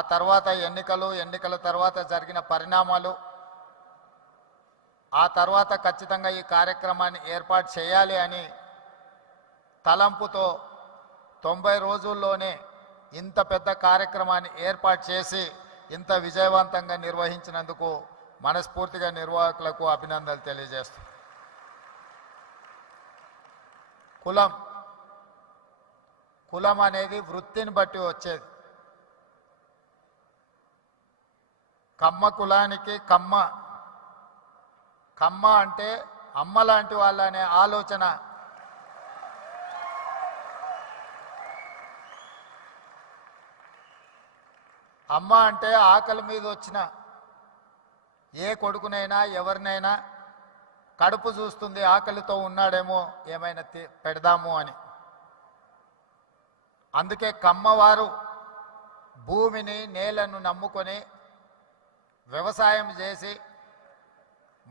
ఆ తర్వాత ఎన్నికలు ఎన్నికల తర్వాత జరిగిన పరిణామాలు ఆ తర్వాత ఖచ్చితంగా ఈ కార్యక్రమాన్ని ఏర్పాటు చేయాలి అని తలంపుతో తొంభై రోజుల్లోనే ఇంత పెద్ద కార్యక్రమాన్ని ఏర్పాటు చేసి ఇంత విజయవంతంగా నిర్వహించినందుకు మనస్ఫూర్తిగా నిర్వాహకులకు అభినందనలు తెలియజేస్తాం. కులం కులం అనేది వృత్తిని బట్టి వచ్చేది. కమ్మ కులానికి కమ్మ. కమ్మ అంటే అమ్మ లాంటి వాళ్ళ అనే ఆలోచన. అమ్మ అంటే ఆకలి మీద వచ్చిన. ఏ కొడుకునైనా ఎవరినైనా కడుపు చూస్తుంది ఆకలితో ఉన్నాడేమో ఏమైనా తి- పెడదాము అని. అందుకే కమ్మవారు భూమిని నేలను నమ్ముకొని వ్యవసాయం చేసి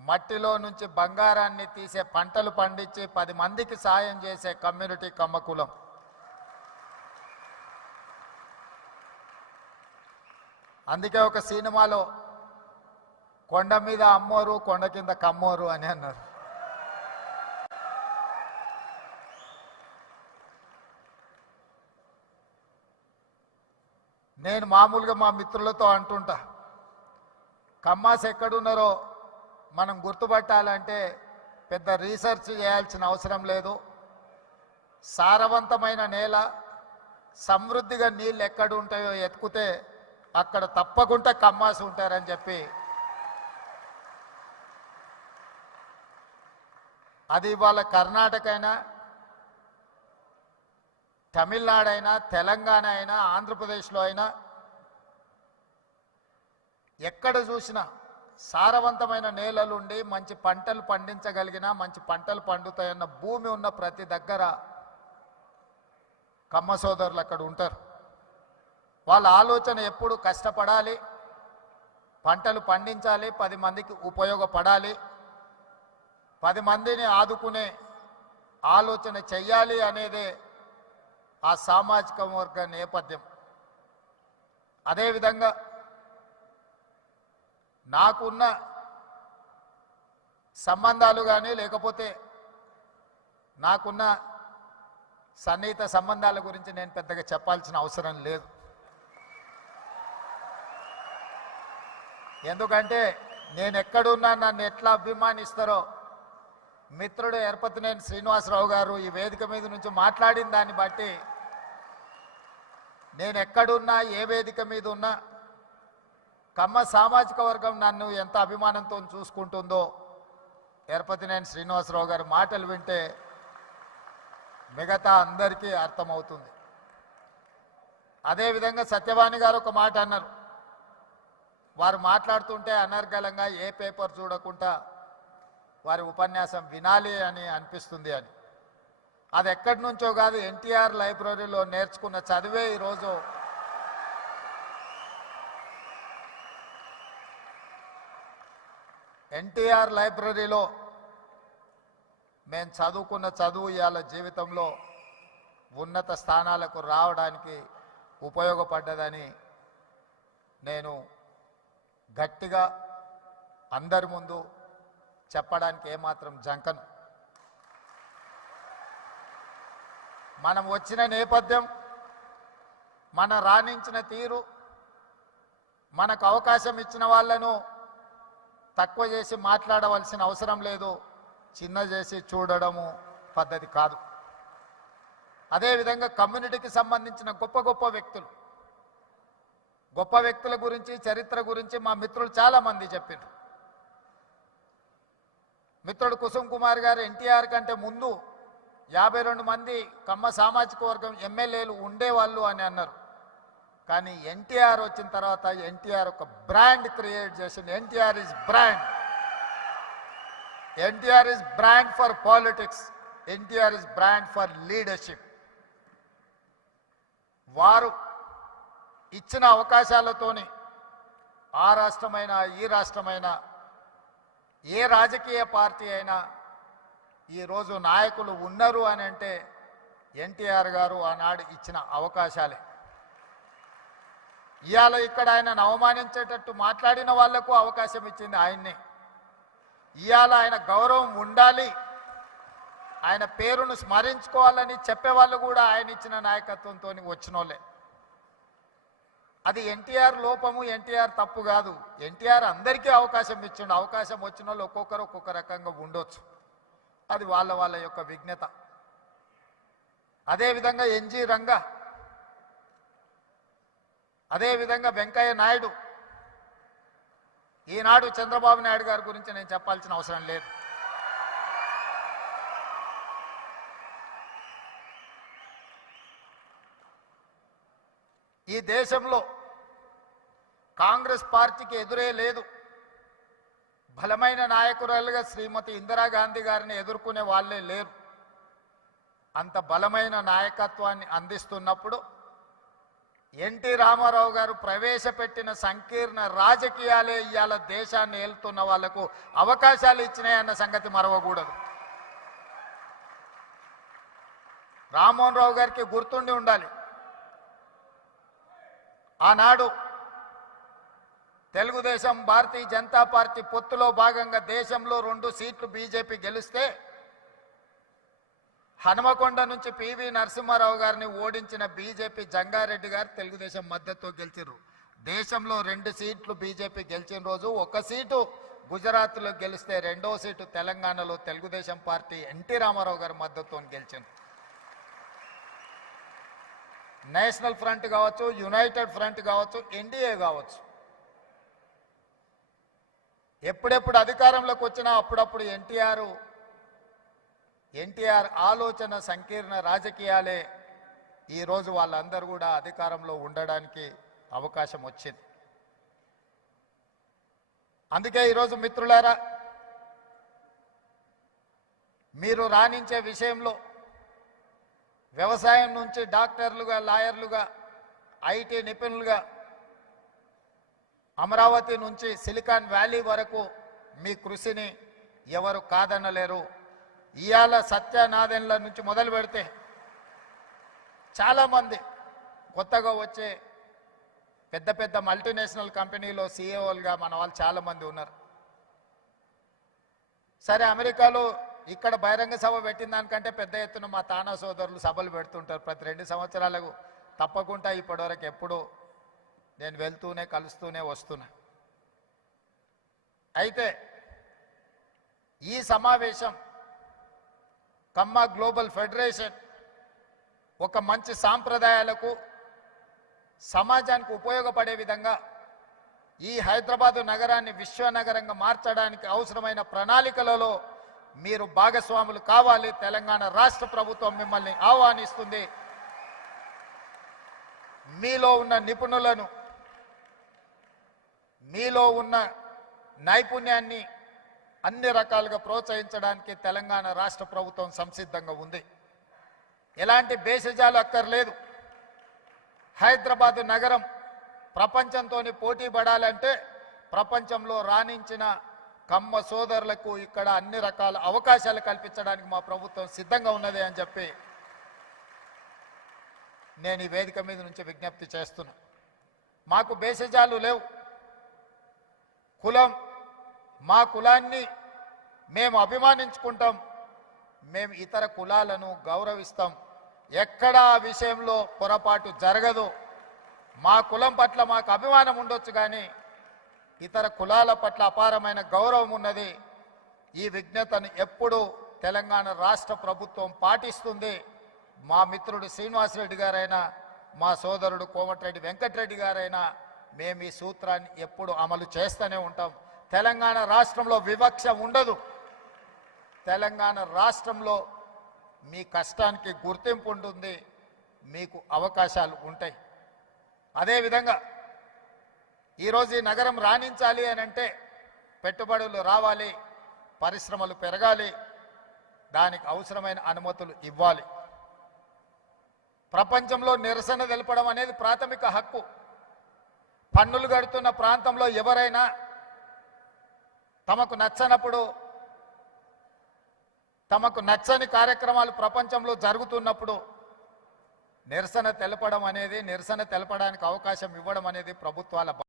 మట్టిలో నుంచి బంగారాన్ని తీసే పంటలు పండించి పది మందికి సాయం చేసే కమ్యూనిటీ కమ్మకులం. అందుకే ఒక సినిమాలో కొండ మీద అమ్మోరు కొండ కింద కమ్మోరు అని అన్నారు. నేను మామూలుగా మా మిత్రులతో అంటుంటా కమ్మాస్ ఎక్కడున్నారో మనం గుర్తుపట్టాలంటే పెద్ద రీసెర్చ్ చేయాల్సిన అవసరం లేదు. సారవంతమైన నేల సమృద్ధిగా నీళ్ళు ఎక్కడ ఉంటాయో ఎత్తుకుతే అక్కడ తప్పకుండా కమ్మాసి ఉంటారని చెప్పి అది ఇవాళ కర్ణాటక అయినా తమిళనాడు అయినా తెలంగాణ అయినా ఆంధ్రప్రదేశ్లో అయినా ఎక్కడ చూసినా సారవంతమైన నేలలుండి మంచి పంటలు పండించగలిగిన మంచి పంటలు పండుతాయన్న భూమి ఉన్న ప్రతి దగ్గర కమ్మ సోదరులు అక్కడ ఉంటారు. వాళ్ళ ఆలోచన ఎప్పుడు కష్టపడాలి పంటలు పండించాలి పది మందికి ఉపయోగపడాలి పది మందిని ఆదుకునే ఆలోచన చెయ్యాలి అనేదే ఆ సామాజిక వర్గ నేపథ్యం. అదేవిధంగా నాకున్న సంబంధాలు కానీ లేకపోతే నాకున్న సన్నిహిత సంబంధాల గురించి నేను పెద్దగా చెప్పాల్సిన అవసరం లేదు. ఎందుకంటే నేను ఎక్కడున్నా నన్ను ఎట్లా అభిమానిస్తారో మిత్రుడు ఎరపతినేని శ్రీనివాసరావు గారు ఈ వేదిక మీద నుంచి మాట్లాడిన దాన్ని బట్టి నేను ఎక్కడున్నా ఏ వేదిక మీద ఉన్నా కమ్మ సామాజిక వర్గం నన్ను ఎంత అభిమానంతో చూసుకుంటుందో. ఎరపతినేని శ్రీనివాసరావు గారి మాటలు వింటే మిగతా అందరికీ అర్థమవుతుంది. అదేవిధంగా సత్యవాణి గారు ఒక మాట అన్నారు. వారు మాట్లాడుతుంటే అనర్గళంగా ఏ పేపర్ చూడకుండా వారి ఉపన్యాసం వినాలి అని అనిపిస్తుంది అని. అది ఎక్కడి నుంచో కాదు ఎన్టీఆర్ లైబ్రరీలో నేర్చుకున్న చదివే ఈరోజు ఎన్టీఆర్ లైబ్రరీలో మేము చదువుకున్న చదువు ఇవాళ జీవితంలో ఉన్నత స్థానాలకు రావడానికి ఉపయోగపడ్డదని నేను గట్టిగా అందరి ముందు చెప్పడానికి ఏమాత్రం జంకను. మనం వచ్చిన నేపథ్యం మన రాణించిన తీరు మనకు అవకాశం ఇచ్చిన వాళ్ళను తక్కువ చేసి మాట్లాడవలసిన అవసరం లేదు. చిన్న చేసి చూడడము పద్ధతి కాదు. అదేవిధంగా కమ్యూనిటీకి సంబంధించిన గొప్ప గొప్ప వ్యక్తులు. గొప్ప వ్యక్తుల గురించి చరిత్ర గురించి మా మిత్రులు చాలామంది చెప్పారు మిత్రుడు కుసుమ్ కుమార్ గారు ఎన్టీఆర్ కంటే ముందు యాభై రెండు మంది కమ్మ సామాజిక వర్గం ఎమ్మెల్యేలు ఉండేవాళ్ళు అని అన్నారు. కానీ ఎన్టీఆర్ వచ్చిన తర్వాత ఎన్టీఆర్ ఒక బ్రాండ్ క్రియేట్ చేసింది. NTR is brand NTR is brand for politics NTR is brand for leadership వారు ఇచ్చిన అవకాశాలతోని ఆ రాష్ట్రమైనా ఈ రాష్ట్రమైనా ఏ రాజకీయ పార్టీ అయినా ఈరోజు నాయకులు ఉన్నారు అని అంటే ఎన్టీఆర్ గారు ఆనాడు ఇచ్చిన అవకాశాలే. ఇవాళ ఇక్కడ ఆయనను అవమానించేటట్టు మాట్లాడిన వాళ్ళకు అవకాశం ఇచ్చింది ఆయన్ని. ఇవాళ ఆయన గౌరవం ఉండాలి. ఆయన పేరును స్మరించుకోవాలని చెప్పేవాళ్ళు కూడా ఆయన ఇచ్చిన నాయకత్వంతో వచ్చినోళ్ళే. అది ఎన్టీఆర్ లోపము ఎన్టీఆర్ తప్పు కాదు. ఎన్టీఆర్ అందరికీ అవకాశం ఇచ్చిండు. అవకాశం వచ్చిన వాళ్ళు ఒక్కొక్కరు ఒక్కొక్క రకంగా ఉండొచ్చు. అది వాళ్ళ వాళ్ళ యొక్క విజ్ఞత. అదేవిధంగా ఎన్జి రంగా అదేవిధంగా వెంకయ్య నాయుడు. ఈనాడు చంద్రబాబు నాయుడు గారి గురించి నేను చెప్పాల్సిన అవసరం లేదు. ఈ దేశంలో కాంగ్రెస్ పార్టీకి ఎదురే లేదు. బలమైన నాయకురాలుగా శ్రీమతి ఇందిరాగాంధీ గారిని ఎదుర్కొనే వాళ్ళే లేరు. అంత బలమైన నాయకత్వాన్ని అందిస్తున్నప్పుడు ఎన్టీ రామారావు గారు ప్రవేశపెట్టిన సంకీర్ణ రాజకీయాలే ఇవాళ దేశాన్ని ఏలుతున్న వాళ్ళకు అవకాశాలు ఇచ్చినాయన్న సంగతి మరవకూడదు. రామ్మోహన్ రావు గారికి గుర్తుండి ఉండాలి. ఆనాడు తెలుగుదేశం భారతీయ జనతా పార్టీ పొత్తులో భాగంగా దేశంలో రెండు సీట్లు బీజేపీ గెలిస్తే హనుమకొండ నుంచి పివి నరసింహారావు గారిని ఓడించిన బీజేపీ జంగారెడ్డి గారు తెలుగుదేశం మద్దతు గెలిచిర్రు. దేశంలో రెండు సీట్లు బీజేపీ గెలిచిన రోజు ఒక సీటు గుజరాత్లో గెలిస్తే రెండో సీటు తెలంగాణలో తెలుగుదేశం పార్టీ ఎన్టీ రామారావు గారి మద్దతుతో గెలిచింది. నేషనల్ ఫ్రంట్ కావచ్చు యునైటెడ్ ఫ్రంట్ కావచ్చు ఎన్డీఏ కావచ్చు. ఎప్పుడెప్పుడు అధికారంలోకి వచ్చినా అప్పుడప్పుడు ఎన్టీఆర్ ఎన్టీఆర్ ఆలోచన సంకీర్ణ రాజకీయాలే ఈరోజు వాళ్ళందరూ కూడా అధికారంలో ఉండడానికి అవకాశం వచ్చింది. అందుకే ఈరోజు మిత్రులారా మీరు రాణించే విషయంలో వ్యవసాయం నుంచి డాక్టర్లుగా లాయర్లుగా ఐటీ నిపుణులుగా అమరావతి నుంచి సిలికాన్ వ్యాలీ వరకు మీ కృషిని ఎవరు కాదనలేరు. ఇవాళ సత్యనాదెన్ల నుంచి మొదలు పెడితే చాలామంది కొత్తగా వచ్చే పెద్ద పెద్ద మల్టీనేషనల్ కంపెనీలో సీఏఓలుగా మన వాళ్ళు చాలామంది ఉన్నారు. సరే అమెరికాలో ఇక్కడ బహిరంగ సభ పెట్టిన దానికంటే పెద్ద ఎత్తున మా తానా సోదరులు సభలు పెడుతుంటారు. ప్రతి రెండు సంవత్సరాలకు తప్పకుండా ఇప్పటివరకు ఎప్పుడూ నేను వెళ్తూనే కలుస్తూనే వస్తున్నా. అయితే ఈ సమావేశం కమ్మ గ్లోబల్ ఫెడరేషన్ ఒక మంచి సాంప్రదాయాలకు సమాజానికి ఉపయోగపడే విధంగా ఈ హైదరాబాదు నగరాన్ని విశ్వనగరంగా మార్చడానికి అవసరమైన ప్రణాళికలలో మీరు భాగస్వాములు కావాలి. తెలంగాణ రాష్ట్ర ప్రభుత్వం మిమ్మల్ని ఆహ్వానిస్తుంది. మీలో ఉన్న నిపుణులను మీలో ఉన్న నైపుణ్యాన్ని అన్ని రకాలుగా ప్రోత్సహించడానికి తెలంగాణ రాష్ట్ర ప్రభుత్వం సంసిద్ధంగా ఉంది. ఎలాంటి బేసిజాలు అక్కర్లేదు. హైదరాబాదు నగరం ప్రపంచంతో పోటీ పడాలంటే ప్రపంచంలో రాణించిన కమ్మ సోదరులకు ఇక్కడ అన్ని రకాల అవకాశాలు కల్పించడానికి మా ప్రభుత్వం సిద్ధంగా ఉన్నది అని చెప్పి నేను ఈ వేదిక మీద నుంచి విజ్ఞప్తి చేస్తున్నా. మాకు బేసిజాలు లేవు. కులం మా కులాన్ని మేము అభిమానించుకుంటాం. మేము ఇతర కులాలను గౌరవిస్తాం. ఎక్కడా ఆ విషయంలో పొరపాటు జరగదు. మా కులం పట్ల మాకు అభిమానం ఉండొచ్చు కానీ ఇతర కులాల పట్ల అపారమైన గౌరవం ఉన్నది. ఈ విజ్ఞతను ఎప్పుడు తెలంగాణ రాష్ట్ర ప్రభుత్వం పాటిస్తుంది. మా మిత్రుడు శ్రీనివాసరెడ్డి గారైనా మా సోదరుడు కోమటిరెడ్డి వెంకటరెడ్డి గారైనా మేము ఈ సూత్రాన్ని ఎప్పుడు అమలు చేస్తూనే ఉంటాం. తెలంగాణ రాష్ట్రంలో వివక్ష ఉండదు. తెలంగాణ రాష్ట్రంలో మీ కష్టానికి గుర్తింపు ఉంటుంది మీకు అవకాశాలు ఉంటాయి. అదేవిధంగా ఈరోజు ఈ నగరం రాణించాలి అని అంటే పెట్టుబడులు రావాలి పరిశ్రమలు పెరగాలి దానికి అవసరమైన అనుమతులు ఇవ్వాలి. ప్రపంచంలో నిరసన తెలపడం అనేది ప్రాథమిక హక్కు. పన్నులు గడుతున్న ప్రాంతంలో ఎవరైనా తమకు నచ్చనప్పుడు తమకు నచ్చని కార్యక్రమాలు ప్రపంచంలో జరుగుతున్నప్పుడు నిరసన తెలపడం అనేది నిరసన తెలపడానికి అవకాశం ఇవ్వడం అనేది ప్రభుత్వాల